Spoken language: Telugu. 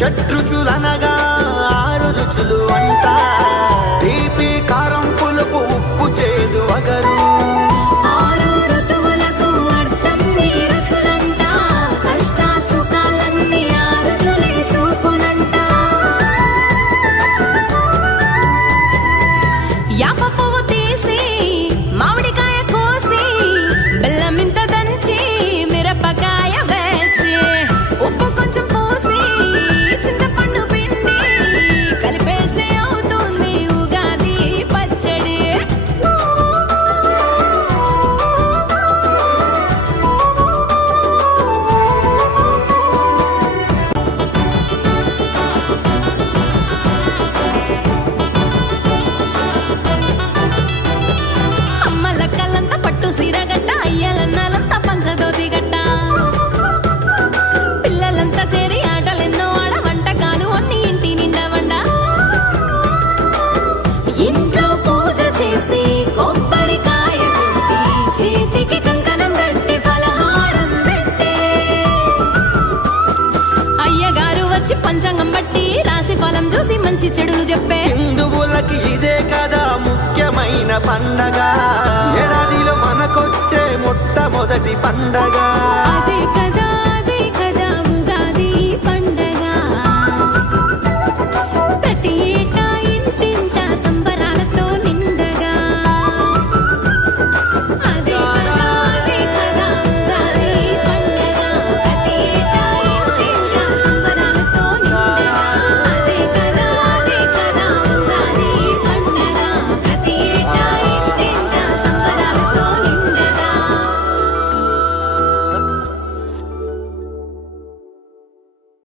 షడ్రుచులనగా 6 రుచులు అంట తీపి కారం పులుపు ఉప్పు చేదు వగరు 6 ఋతువులకు అర్థం ఈ రుచులంట కష్ట సుఖాలన్నీ ఆ రుచులే చూపునంట యాప పువ్వు తీసి మామిడికాయ కోసి బెల్లమింత దంచి మిరపకాయ వేసి ఉప్పు కొంచెం పోసి చింతపండు పిండి కలిపేస్తే అవుతుంది ఉగాది పచ్చడి అమ్మల కళ్ళంతా పట్టు సీరగట్ట అయ్యలన్నాలంతా పంచదోతి గట్ట పిల్లలంతా చేరి ఆటలెన్నో ఆడ వంటకాలు అన్ని ఇంటి నిండా వండ ఇంట్లో పూజ చేసి కొబ్బరికాయ కొట్టి చేతికి కంకణం కట్టి ఫలహారం పెట్టే అయ్యగారు వచ్చి పంచాంగం బట్టి రాశి ఫలం చూసి మంచి చెడులు చెప్పే హిందువులకి ఇదే కదా ముఖ్యమైన పండగ ఏడాదిలో మనకొచ్చే మొట్టమొదటి పండగ